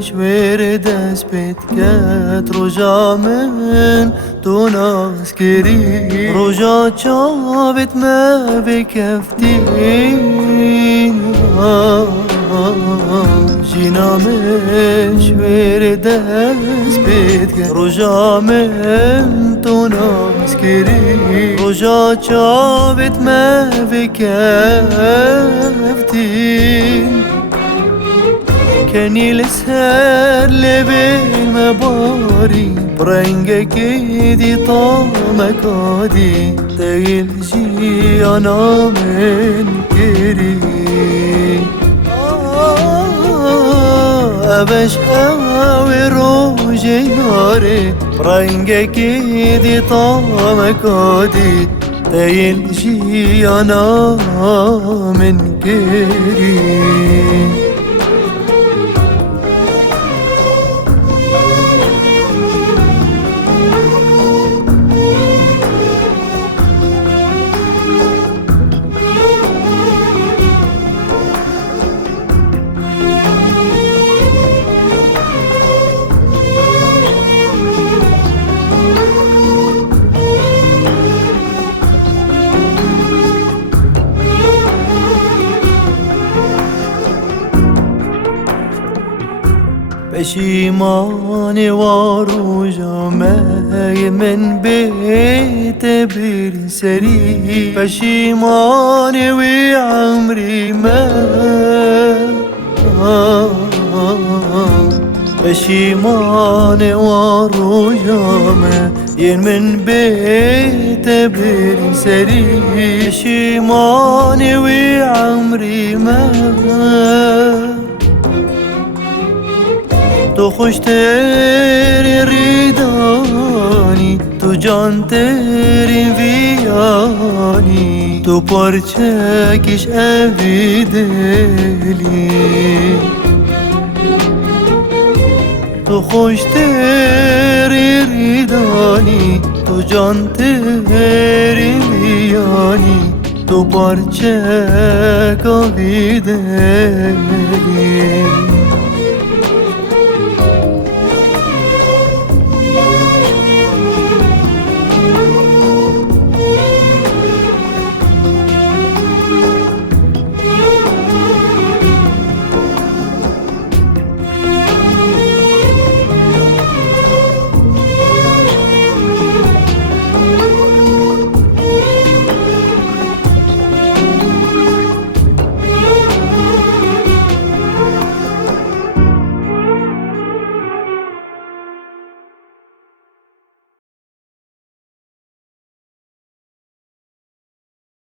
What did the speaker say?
شوير دست بيت كات رجا من دون عسكري رجا شابت ما بكفتين جينا من شوير دست بيت كات رجا من دون عسكري رجا شابت ما بكفتين كاني لسهر لبين مباري برنجك دي طعمك عادي تيلجي انا من كري ابش قوي روجي ناري برنجك دي طعمك عادي تيلجي انا من كري پشیمان وارو جامعه من بيت برسري پشیمان وی عمري ما پشیمان وارو جامعه من بيت برسري پشیمان وی عمري ما تو خوش تری ریدانی تو جان تری ویانی تو پرچکش اوی دلی تو خوش تری ریدانی تو جان تری ویانی تو پرچک اوی دلی